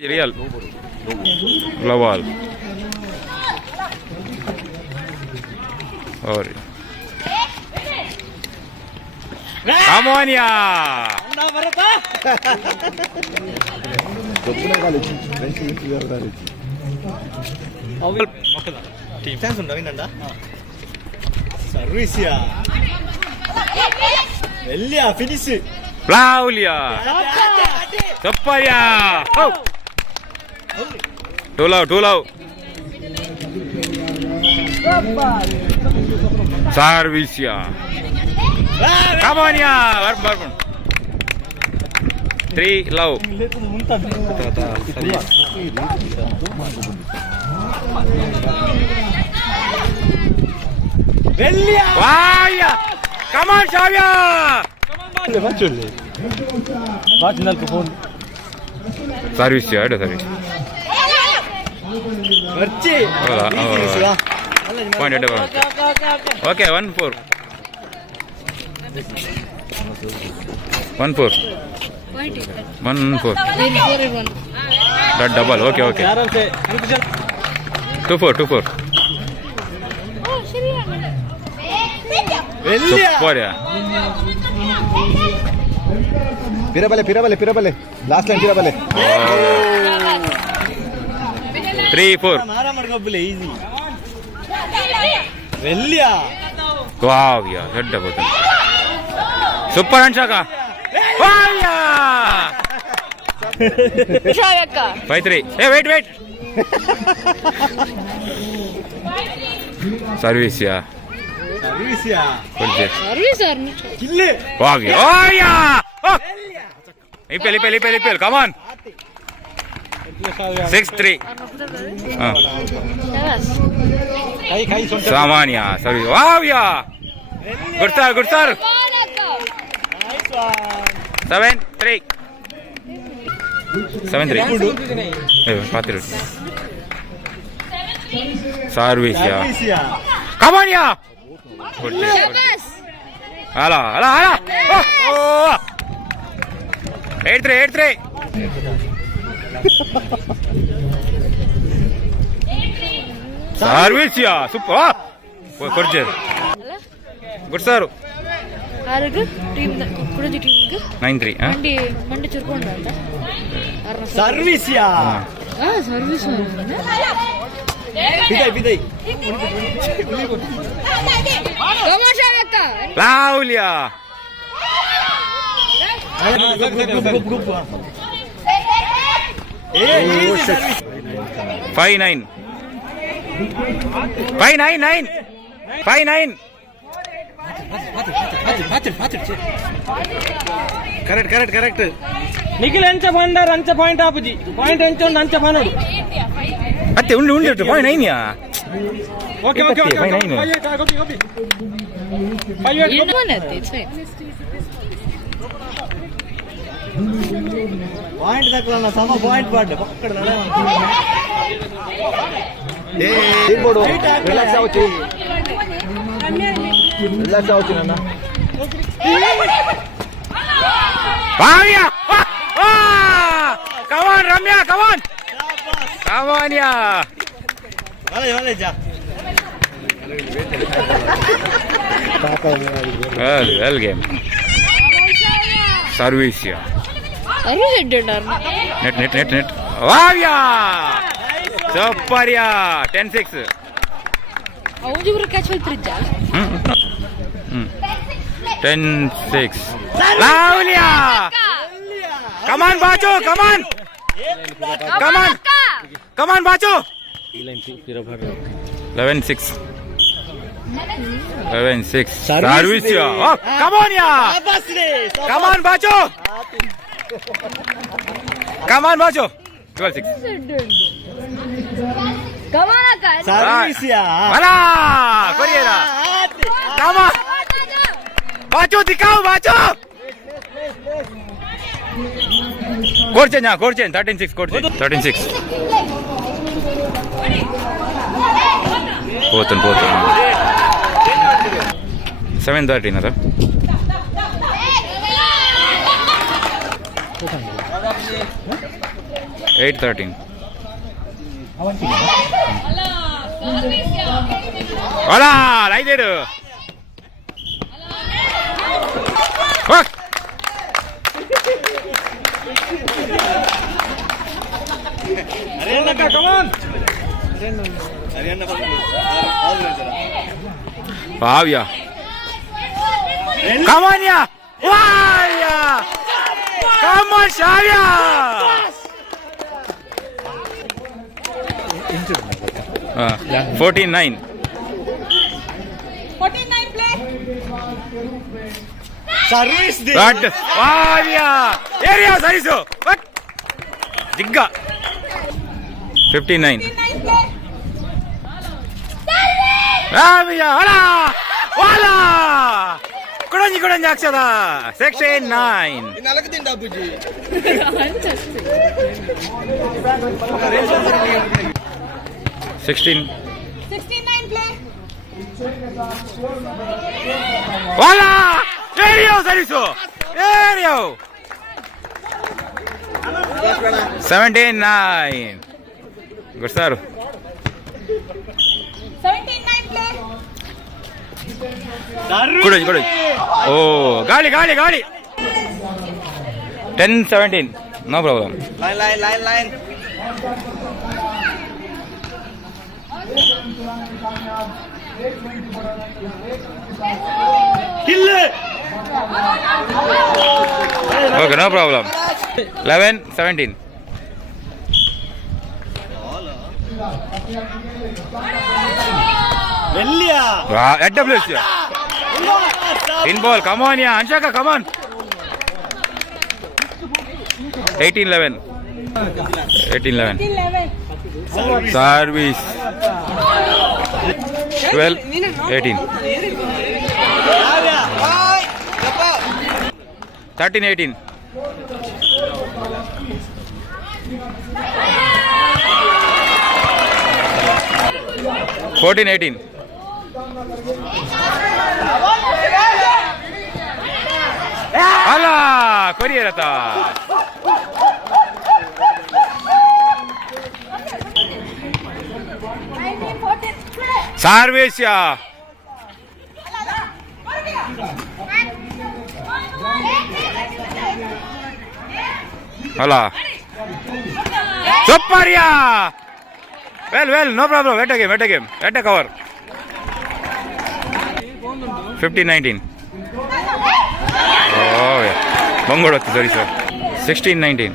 Real. Global. Or. Come on, yeah. Service ya. Elia finish. Plaulia. Sapparia. Oh. Too low. Service ya. Come on ya. Barbun. 3 low. Vaya. Come on, Xavier. Service ya, ada service. Point at okay, 1-4. 1-4. 1-4. That double. Okay. 2-4. Super ya. Pirabale. Last line pirabale. 3-4. Easy. Elia. Wow, yeah, head double. Super Anshaka. Wow, yeah. 5-3. Hey, wait. Service ya. Kill. Wow, yeah. Oh, yeah. Oh. Ipel. Come on. 6-3. Samanya service. Wow, yeah. Good sir. 7-3. 7-3. Service ya. Come on ya. Good. Hala. Oh. 8-3. Service ya. Super. Good sir. 9-3. Service ya. Service. Bidai. Laulia. 5-9. 5-9. Correct. Nikhil ಅಂಚ ಬಂಡಾರ ಅಂಚ point ಆಪುಜಿ point ಎಂಚೊಂದು ಅಂಚ ಬಾನೋಡು ಅತ್ತೆ ಉಂಡು point 9 ಯಾ okay point ತಕ್ಕಲ್ಲ ಸಮ point ಪಾಡ್ ಪಕ್ಕಡ ನಡೆ relax ಆവുಚಿ ನನ್ನ Vaya! Come on, Ramya, come on! Come on, ya! Vale, ja. Well game. Service, ya. Net. Wow, ya! Super, ya! 10-6. Aunju bro catch will three. 10-6. Laulia! Come on, Bacho! Come on, Bacho! 11-6. Service ya! Oh, come on, ya! Come on, Bacho! 12-6. Come on, guys. Service ya. Hala! Corriera! Come on! Bacho, दिखाओ Bacho! Court change. 13-6 court change. 13-6. Potan. 7-13 na sir. 8-13. Hola, right there. Fuck. Come on. Pavia. Come on, yeah. Wow, yeah. Come on, Shavia. 14-9. 49 play. Service day. But Pavia. Area service. What? Jigga. 15-9. 59 play. Pavia. Hola. Hola. Kudanji akshada. Section 9. 16. 69 play. Hola. Area service. Area. 17-9. Good sir. 79 play. Good. Oh, gali. 10-17. No problem. Line. Kill it. Okay, no problem. 11-17. Velliya. At the place. In ball. Come on, yeah. Anshaka, come on. 18-11. 18-11. 11. Service. 12-18. 13-18. $14-18. Allah, Korea rata. Service ya. Allah. Super ya. Well, no problem. Wait a game. At a cover. 15-19. Oh, yeah. Mangoro, sorry, sir. 16-19.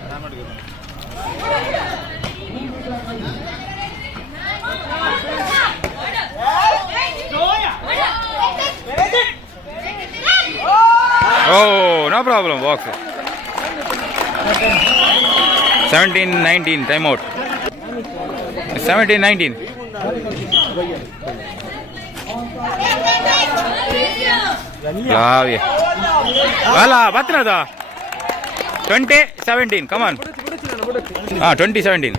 Oh, no problem. Box. 17-19. Time out. 17-19. Wala, Batnada. 20-17. Come on. 20-17.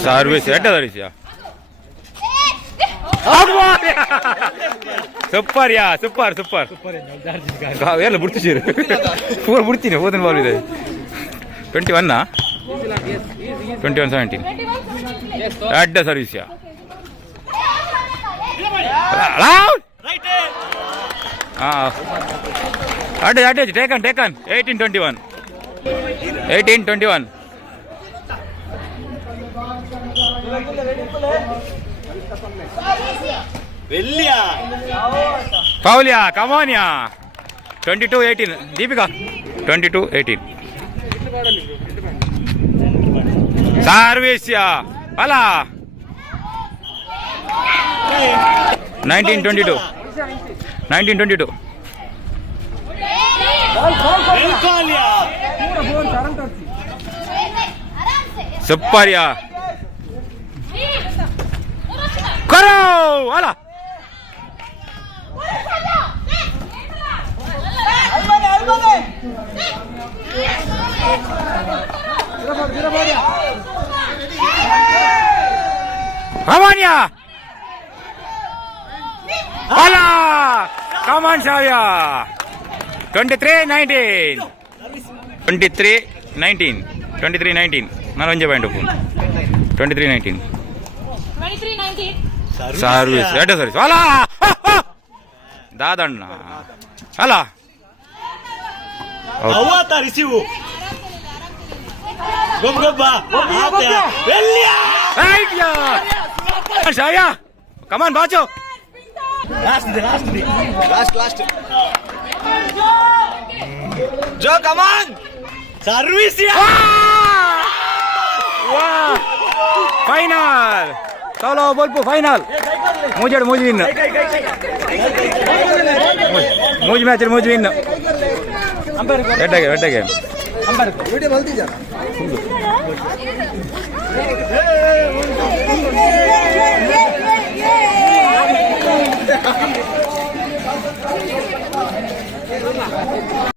Service. Super, yeah. Super. Where the Burtish? Four Burtin, more than 21, na? 21-17. At the service, yeah. Loud! Right. Taken. 18-21. 18-21. Velliya. Paulia, come on, yeah. 22-18. Deepika. 22-18. Service, yeah. Hala. 19-22. 19-22. Velliya. Super, yeah. Karo! Hala. Come on, yeah. Hala. Come on, Shavya. 23-19. 23-19. 23-19. Mana onje point open. 23-19. 23-19. Service. That is service. Hala. Dadanna. Hala. Awata receive. Gobba. Velliya. Right, yeah. Shavya. Come on, bacho. Last. Joe, come on. Service ya. Wow. Final. Thaulava Bolpu final. Muj win. Muj match win. Red again.